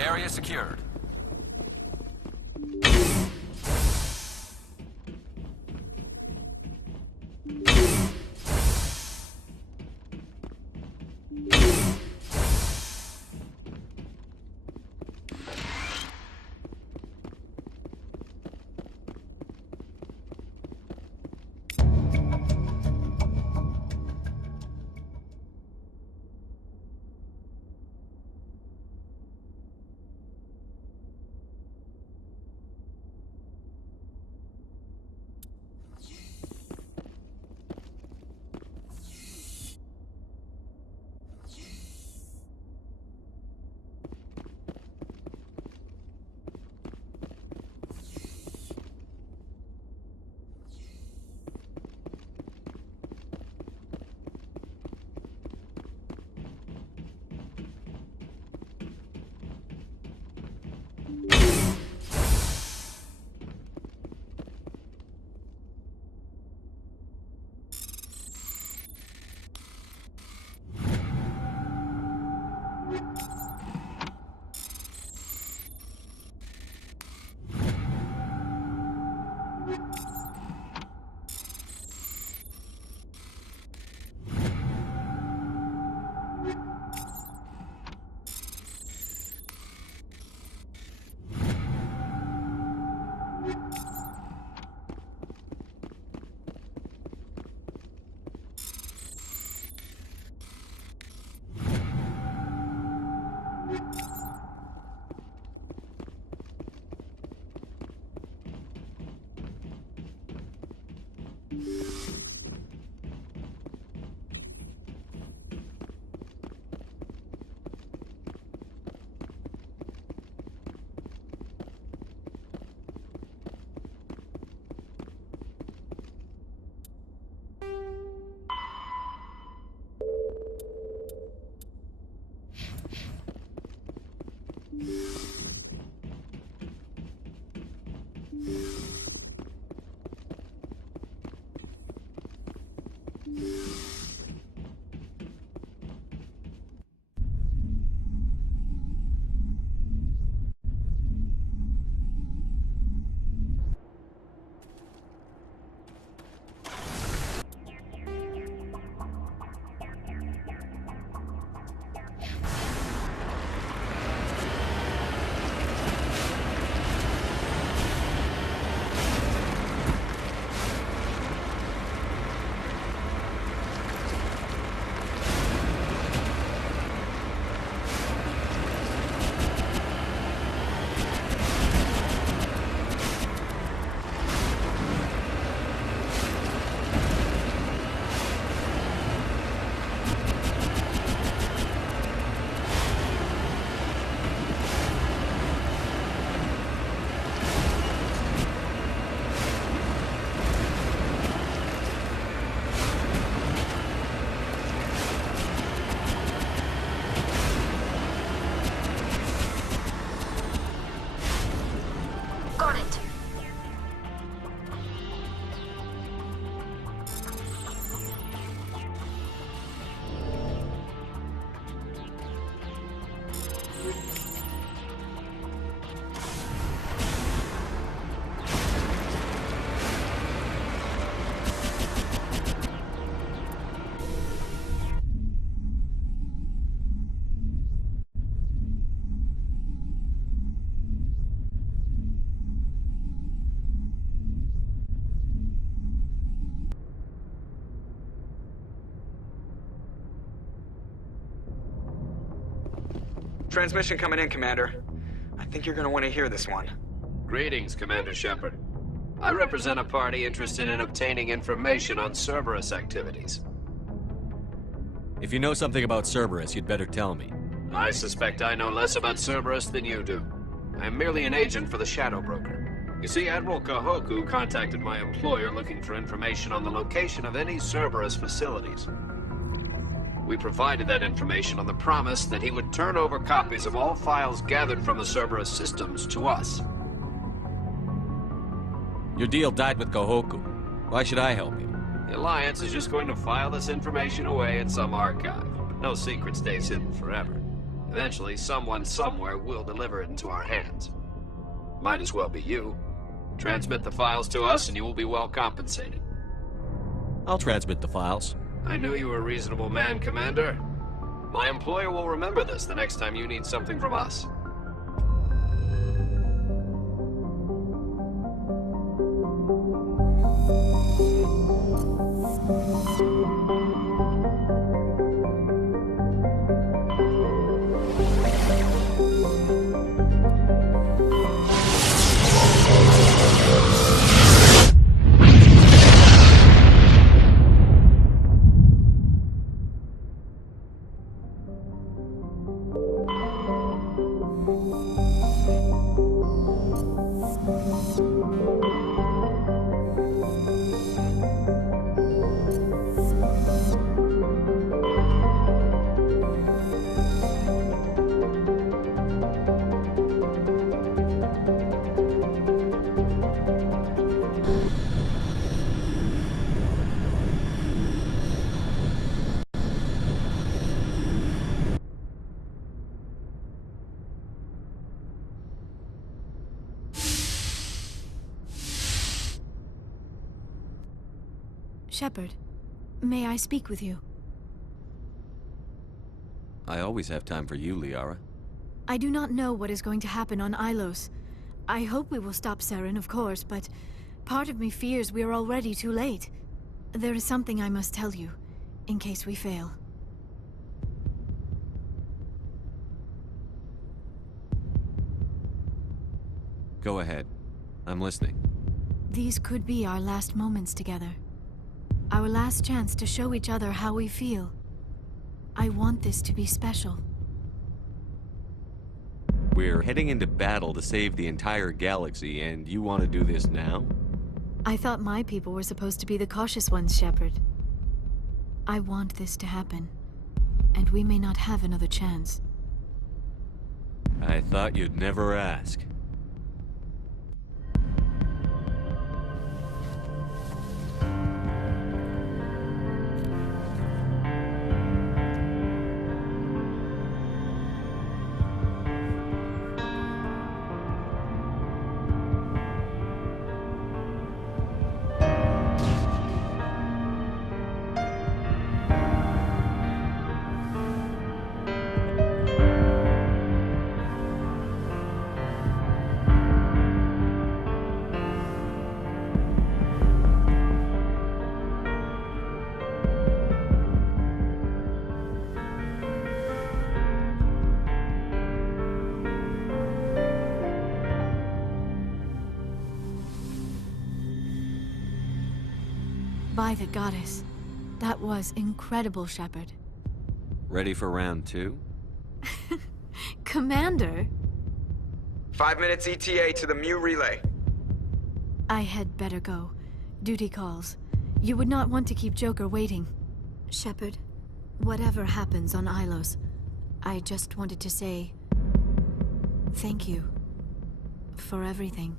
Area secured. Transmission coming in, Commander. I think you're gonna want to hear this one. Greetings, Commander Shepard. I represent a party interested in obtaining information on Cerberus activities. If you know something about Cerberus, you'd better tell me. I suspect I know less about Cerberus than you do. I am merely an agent for the Shadow Broker. You see, Admiral Kahoku contacted my employer looking for information on the location of any Cerberus facilities. We provided that information on the promise that he would turn over copies of all files gathered from the Cerberus systems to us. Your deal died with Kahoku. Why should I help you? The Alliance is just going to file this information away in some archive. No secret stays hidden forever. Eventually, someone somewhere will deliver it into our hands. Might as well be you. Transmit the files to us and you will be well compensated. I'll transmit the files. I knew you were a reasonable man, Commander. My employer will remember this the next time you need something from us. Shepard, may I speak with you? I always have time for you, Liara. I do not know what is going to happen on Ilos. I hope we will stop Saren, of course, but part of me fears we are already too late. There is something I must tell you, in case we fail. Go ahead. I'm listening. These could be our last moments together. Our last chance to show each other how we feel. I want this to be special. We're heading into battle to save the entire galaxy, and you want to do this now? I thought my people were supposed to be the cautious ones, Shepard. I want this to happen, and we may not have another chance. I thought you'd never ask. By the goddess. That was incredible, Shepard. Ready for round 2? Commander? 5 minutes ETA to the Mu relay. I had better go. Duty calls. You would not want to keep Joker waiting. Shepard, whatever happens on Ilos, I just wanted to say... thank you. For everything.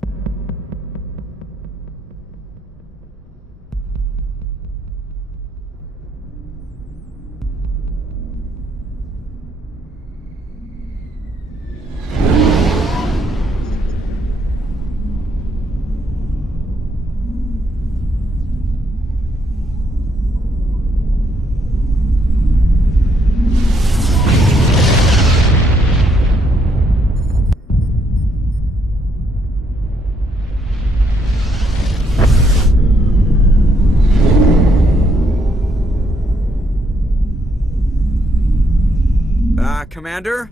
Commander?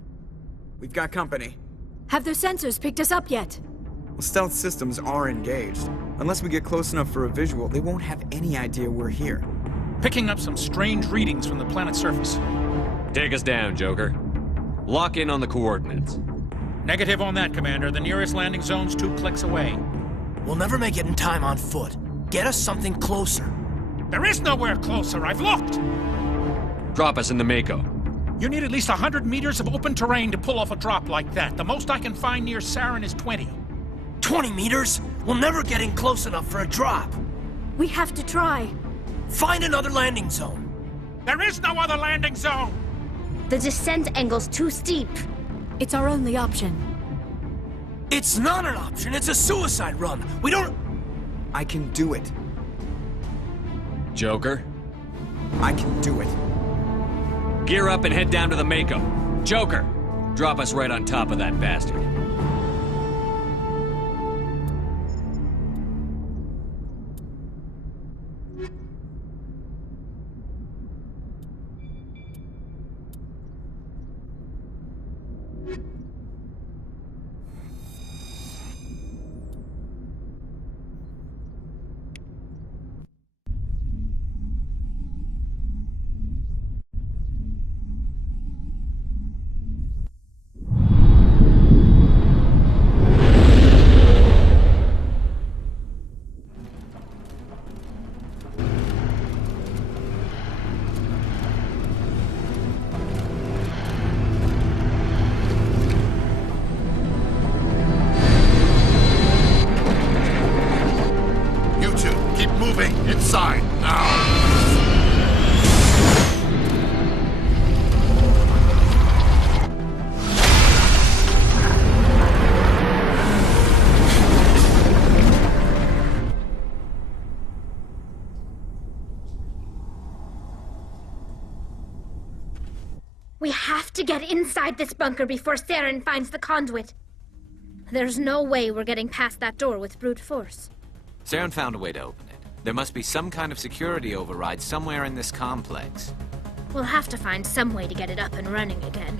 We've got company. Have their sensors picked us up yet? Well, stealth systems are engaged. Unless we get close enough for a visual, they won't have any idea we're here. Picking up some strange readings from the planet's surface. Take us down, Joker. Lock in on the coordinates. Negative on that, Commander. The nearest landing zone's 2 clicks away. We'll never make it in time on foot. Get us something closer. There is nowhere closer, I've looked! Drop us in the Mako. You need at least 100 meters of open terrain to pull off a drop like that. The most I can find near Saren is 20. 20 meters? We'll never get in close enough for a drop. We have to try. Find another landing zone. There is no other landing zone! The descent angle's too steep. It's our only option. It's not an option, it's a suicide run. We don't... I can do it. Joker, I can do it. gear up and head down to the Mako. Joker, drop us right on top of that bastard. You two, keep moving inside now. We have to get inside this bunker before Saren finds the conduit. There's no way we're getting past that door with brute force. Saren found a way to open it. There must be some kind of security override somewhere in this complex. We'll have to find some way to get it up and running again.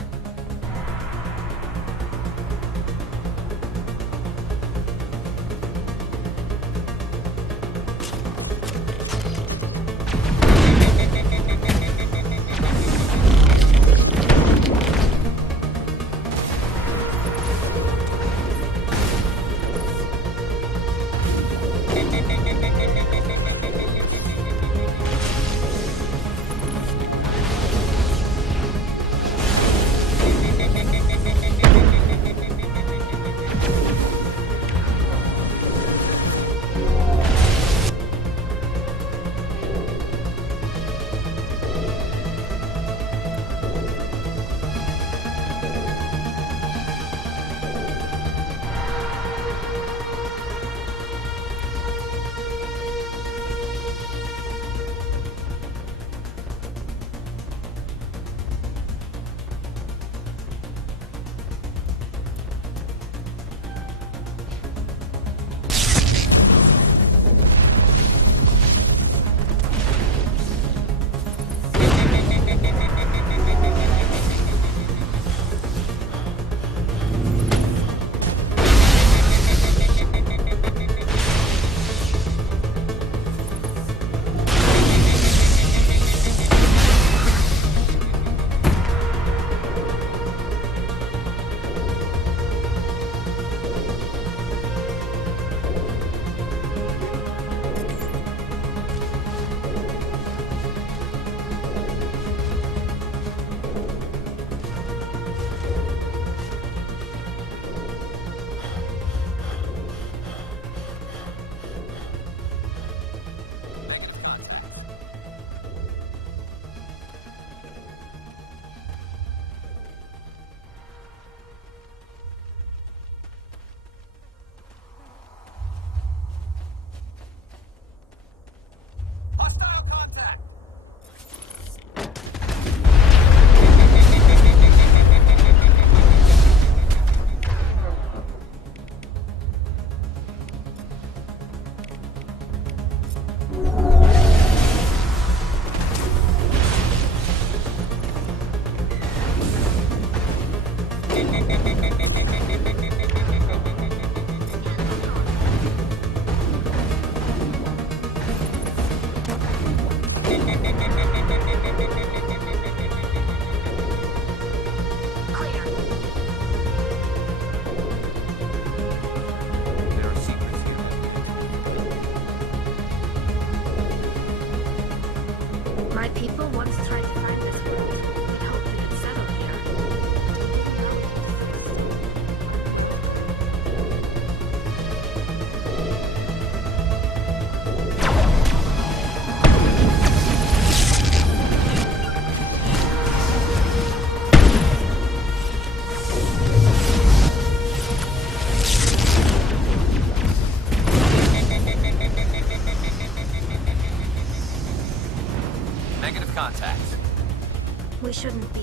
We shouldn't be.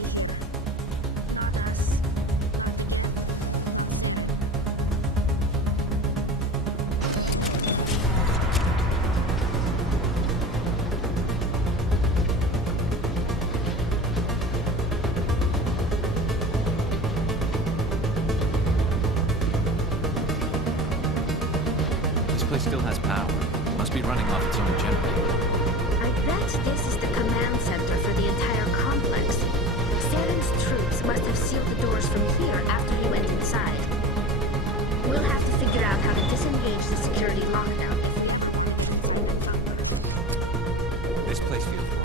Not us. This place still has power. Must be running off its own generator. I bet this is the command center for the entire complex. Saren's troops must have sealed the doors from here after he went inside. We'll have to figure out how to disengage the security lockdown if we ever... This place feels wrong.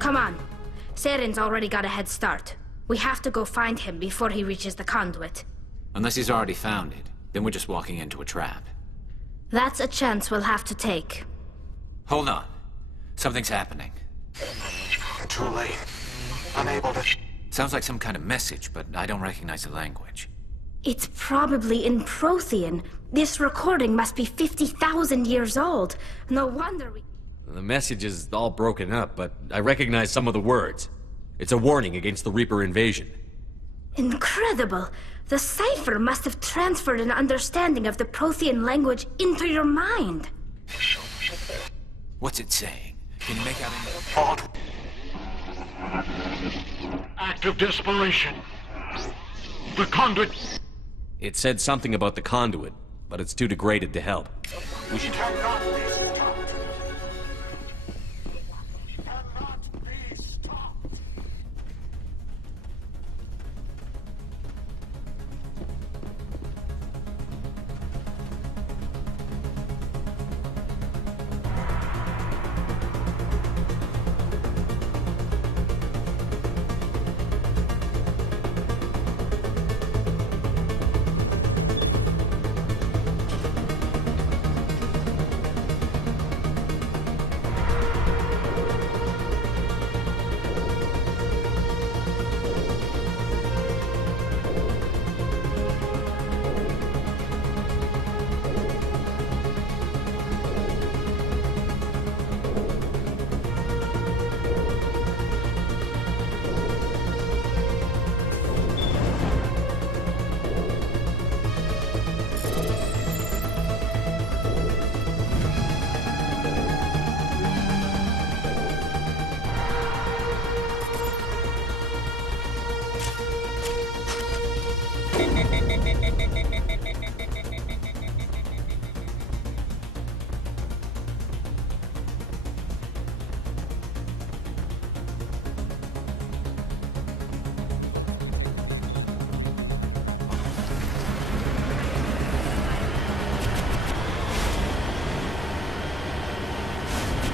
Come on. Saren's already got a head start. We have to go find him before he reaches the conduit. Unless he's already found it, then we're just walking into a trap. That's a chance we'll have to take. Hold on. Something's happening. Too late. Unable to... Sounds like some kind of message, but I don't recognize the language. It's probably in Prothean. This recording must be 50,000 years old. No wonder we... The message is all broken up, but I recognize some of the words. It's a warning against the Reaper invasion. Incredible! The cipher must have transferred an understanding of the Prothean language into your mind. What's it saying? Can you make out any... Act of desperation. The conduit... It said something about the conduit, but it's too degraded to help. We should cannot be stopped. Cannot be stopped.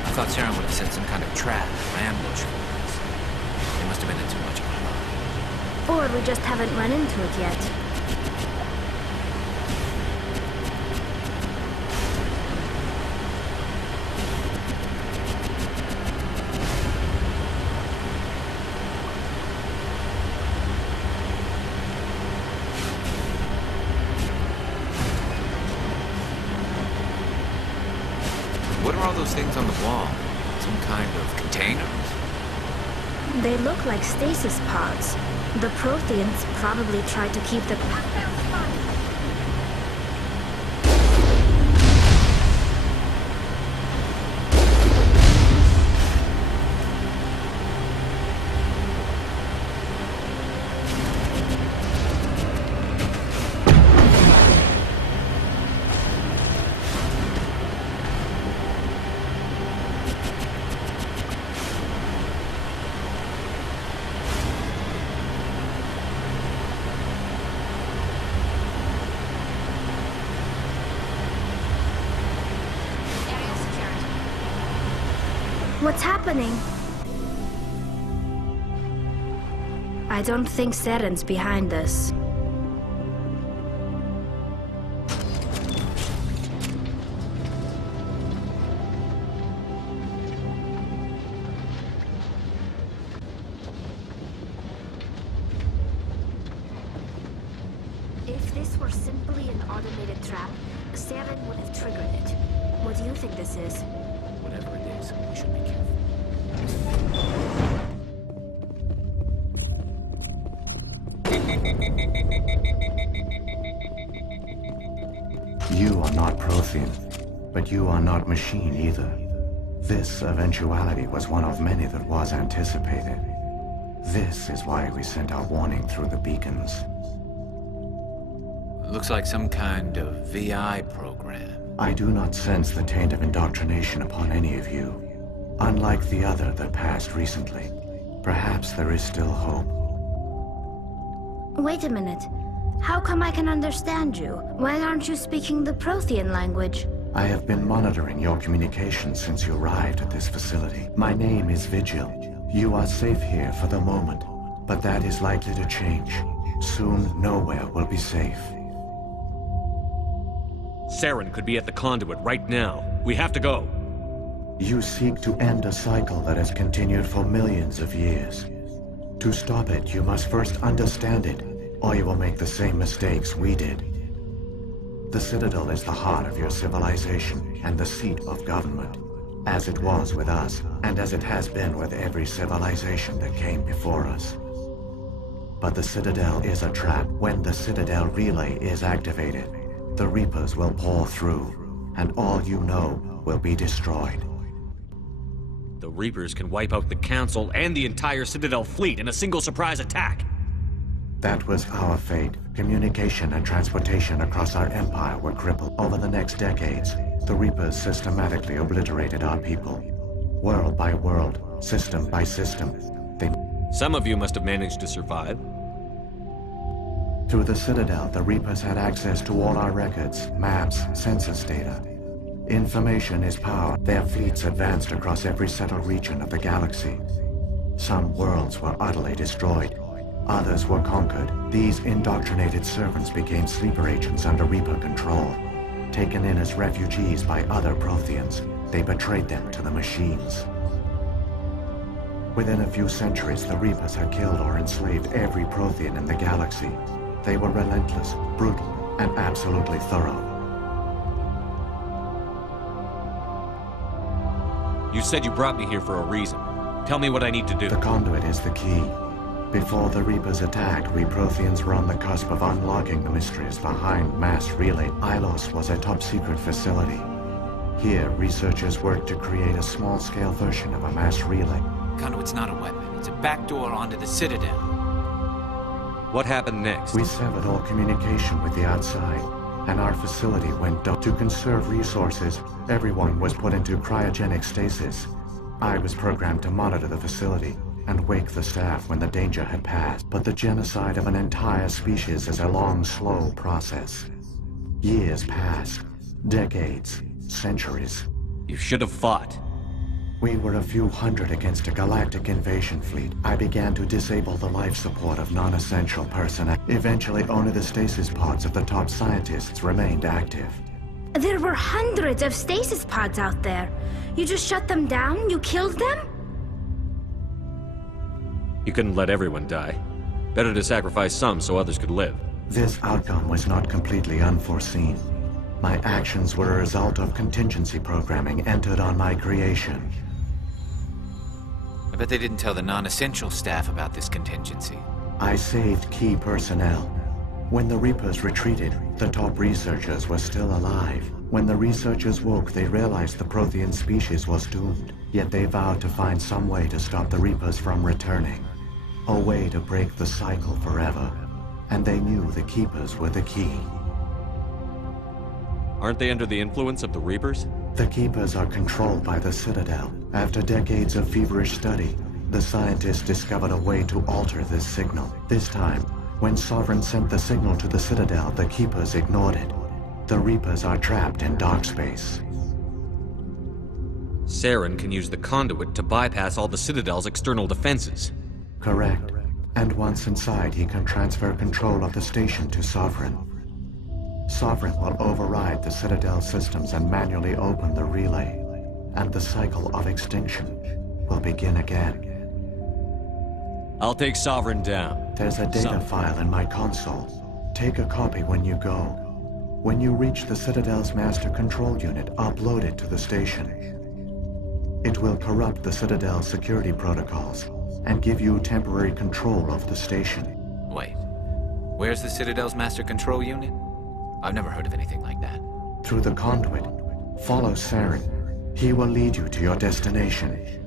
I thought Saren would have set some kind of trap or ambush for us. They must have been in too much of my mind. Or we just haven't run into it yet. What are all those things on the wall? Some kind of containers? They look like stasis pods. The Protheans probably tried to keep the... What's happening? I don't think Seren's behind this. If this were simply an automated trap, Saren would have triggered it. What do you think this is? Whatever it is, we should be careful. You are not Prothean, but you are not machine either. This eventuality was one of many that was anticipated. This is why we sent our warning through the beacons. Looks like some kind of VI program. I do not sense the taint of indoctrination upon any of you. Unlike the other that passed recently, perhaps there is still hope. Wait a minute. How come I can understand you? Why aren't you speaking the Prothean language? I have been monitoring your communications since you arrived at this facility. My name is Vigil. You are safe here for the moment, but that is likely to change. Soon, nowhere will be safe. Saren could be at the conduit right now. We have to go. You seek to end a cycle that has continued for millions of years. To stop it, you must first understand it, or you will make the same mistakes we did. The Citadel is the heart of your civilization and the seat of government, as it was with us, and as it has been with every civilization that came before us. But the Citadel is a trap. When the Citadel relay is activated, the Reapers will pour through, and all you know will be destroyed. The Reapers can wipe out the Council and the entire Citadel fleet in a single surprise attack. That was our fate. Communication and transportation across our empire were crippled. Over the next decades, the Reapers systematically obliterated our people. World by world, system by system, Some of you must have managed to survive. Through the Citadel, the Reapers had access to all our records, maps, census data. Information is power. Their fleets advanced across every settled region of the galaxy. Some worlds were utterly destroyed. Others were conquered. These indoctrinated servants became sleeper agents under Reaper control. Taken in as refugees by other Protheans, they betrayed them to the machines. Within a few centuries, the Reapers had killed or enslaved every Prothean in the galaxy. They were relentless, brutal, and absolutely thorough. You said you brought me here for a reason. Tell me what I need to do. The conduit is the key. Before the Reapers attacked, we Protheans were on the cusp of unlocking the mysteries behind mass relay. Ilos was a top-secret facility. Here, researchers worked to create a small-scale version of a mass relay. Conduit's not a weapon. It's a backdoor onto the Citadel. What happened next? We severed all communication with the outside, and our facility went dark. To conserve resources, everyone was put into cryogenic stasis. I was programmed to monitor the facility and wake the staff when the danger had passed. But the genocide of an entire species is a long, slow process. Years passed. Decades. Centuries. You should have fought. We were a few hundred against a galactic invasion fleet. I began to disable the life support of non-essential personnel. Eventually, only the stasis pods of the top scientists remained active. There were hundreds of stasis pods out there. You just shut them down? You killed them? You couldn't let everyone die. Better to sacrifice some so others could live. This outcome was not completely unforeseen. My actions were a result of contingency programming entered on my creation. I bet they didn't tell the non-essential staff about this contingency. I saved key personnel. When the Reapers retreated, the top researchers were still alive. When the researchers woke, they realized the Prothean species was doomed. Yet they vowed to find some way to stop the Reapers from returning. A way to break the cycle forever. And they knew the Keepers were the key. Aren't they under the influence of the Reapers? The Keepers are controlled by the Citadel. After decades of feverish study, the scientists discovered a way to alter this signal. This time, when Sovereign sent the signal to the Citadel, the Keepers ignored it. The Reapers are trapped in dark space. Saren can use the conduit to bypass all the Citadel's external defenses. Correct. And once inside, he can transfer control of the station to Sovereign. Sovereign will override the Citadel systems and manually open the relay, and the cycle of extinction will begin again. I'll take Sovereign down. There's a data file in my console. Take a copy when you go. When you reach the Citadel's master control unit, upload it to the station. It will corrupt the Citadel's security protocols and give you temporary control of the station. Wait, where's the Citadel's master control unit? I've never heard of anything like that. Through the conduit, follow Saren. He will lead you to your destination.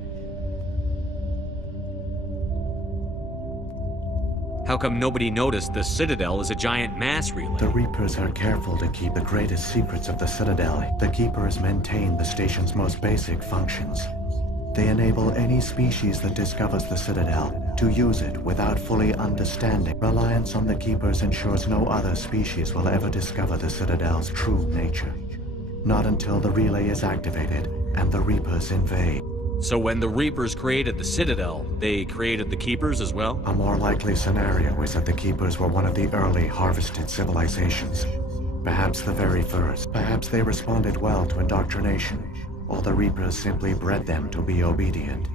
How come nobody noticed the Citadel is a giant mass relay? The Reapers are careful to keep the greatest secrets of the Citadel. The Keepers maintain the station's most basic functions. They enable any species that discovers the Citadel to use it without fully understanding. Reliance on the Keepers ensures no other species will ever discover the Citadel's true nature. Not until the relay is activated and the Reapers invade. So when the Reapers created the Citadel, they created the Keepers as well? A more likely scenario is that the Keepers were one of the early harvested civilizations. Perhaps the very first. Perhaps they responded well to indoctrination, or the Reapers simply bred them to be obedient.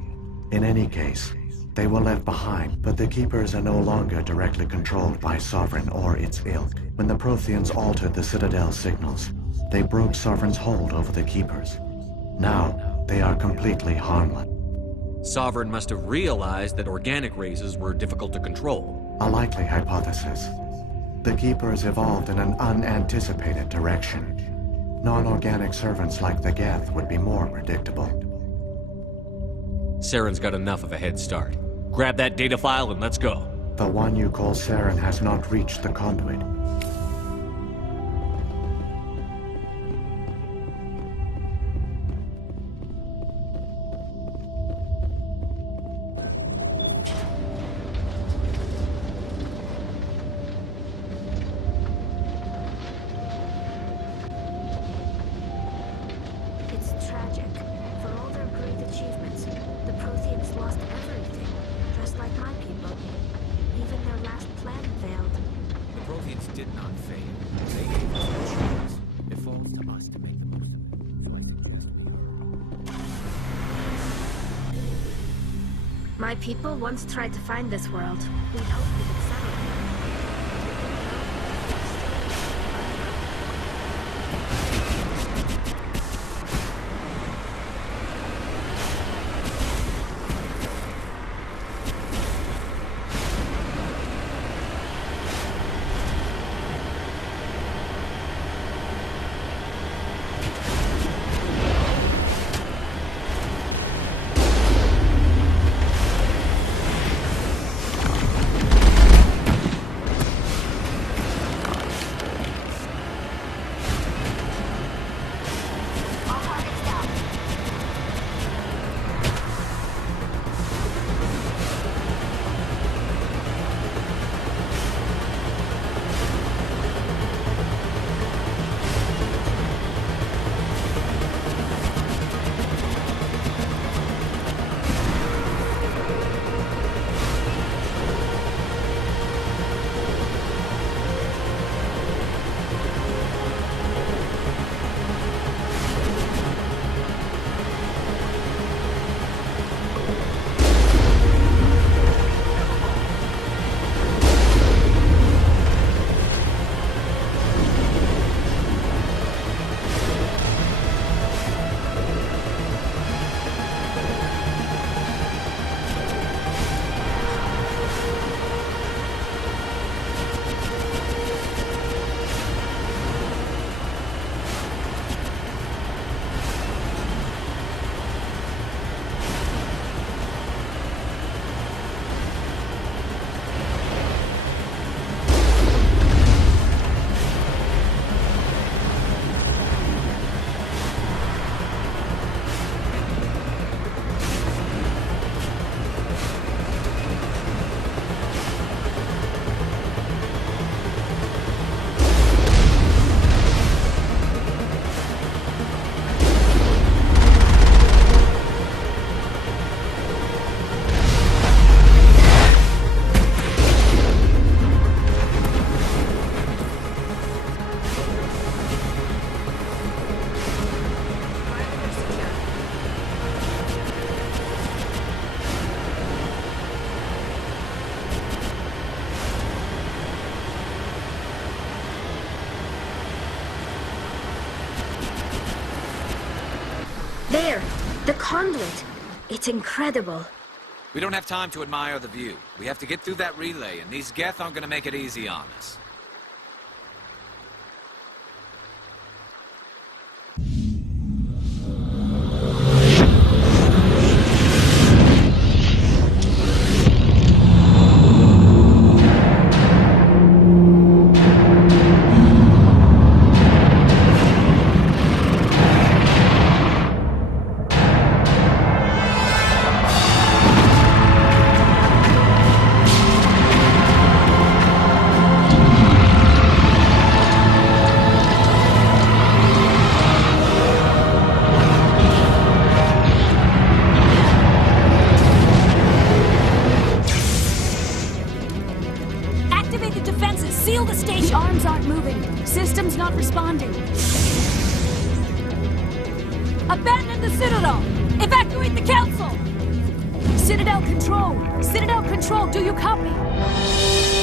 In any case, they were left behind, but the Keepers are no longer directly controlled by Sovereign or its ilk. When the Protheans altered the Citadel signals, they broke Sovereign's hold over the Keepers. Now, they are completely harmless. Sovereign must have realized that organic races were difficult to control. A likely hypothesis. The Keepers evolved in an unanticipated direction. Non-organic servants like the Geth would be more predictable. Saren's got enough of a head start. Grab that data file and let's go. The one you call Saren has not reached the conduit. My people once tried to find this world. We'd hoped we could settle it. The conduit. It's incredible. We don't have time to admire the view. We have to get through that relay, and these Geth aren't gonna make it easy on us. Abandon the Citadel! Evacuate the Council! Citadel Control! Citadel Control, do you copy?